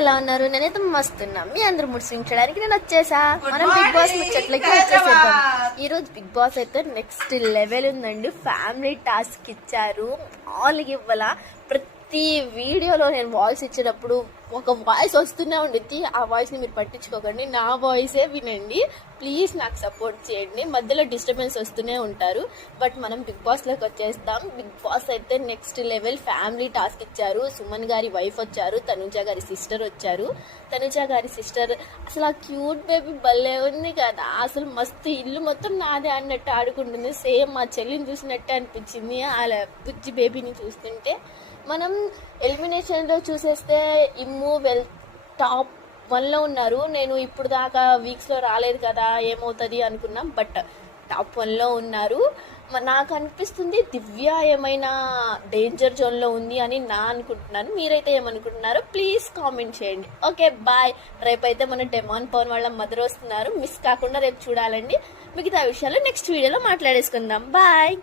ఎలా ఉన్నారు? నేనైతే మస్తున్నా. మీ అందరూ ముడిసించడానికి నేను వచ్చేసా. మనం బిగ్ బాస్ ముచ్చట్లకి వచ్చేసేద్దాం. ఈ రోజు బిగ్ బాస్ అయితే నెక్స్ట్ లెవెల్ ఉందండి. ఫ్యామిలీ టాస్క్ ఇచ్చారు. మామూలుగా ఇవ్వాల. ప్రతి వీడియోలో నేను వాయిస్ ఇచ్చేటప్పుడు ఒక వాయిస్ వస్తూనే ఉండిద్ది. ఆ వాయిస్ని మీరు పట్టించుకోకండి, నా వాయిసే వినండి ప్లీజ్. నాకు సపోర్ట్ చేయండి. మధ్యలో డిస్టర్బెన్స్ వస్తూనే ఉంటారు. బట్ మనం బిగ్ బాస్లోకి వచ్చేస్తాం. బిగ్ బాస్ అయితే నెక్స్ట్ లెవెల్ ఫ్యామిలీ టాస్క్ ఇచ్చారు. సుమన్ గారి వైఫ్ వచ్చారు, తనుజ గారి సిస్టర్ వచ్చారు. తనుజ గారి సిస్టర్ అసలు ఆ క్యూట్ బేబీ భలే ఉంది కదా. అసలు మస్తు ఇల్లు మొత్తం నాదే అన్నట్టు ఆడుకుంటుంది. సేమ్ మా చెల్లిని చూసినట్టే అనిపించింది అలా బుజ్జి బేబీని చూస్తుంటే. మనం ఎలిమినేషన్లో చూసేస్తే ఇమ్ము టాప్ 1లో ఉన్నారు. నేను ఇప్పుడు దాకా వీక్స్లో రాలేదు కదా ఏమవుతుంది అనుకున్నాం, బట్ టాప్ 1లో ఉన్నారు. నాకు అనిపిస్తుంది దివ్య ఏమైనా డేంజర్ జోన్లో ఉంది అని నా అనుకుంటున్నాను. మీరైతే ఏమనుకుంటున్నారో ప్లీజ్ కామెంట్ చేయండి. Okay bye. రేపైతే మన డెమాన్ పవన్ వాళ్ళ మదర్ వస్తున్నారు. మిస్ కాకుండా రేపు చూడాలండి. మిగతా విషయాలు నెక్స్ట్ వీడియోలో మాట్లాడేసుకుందాం. బాయ్.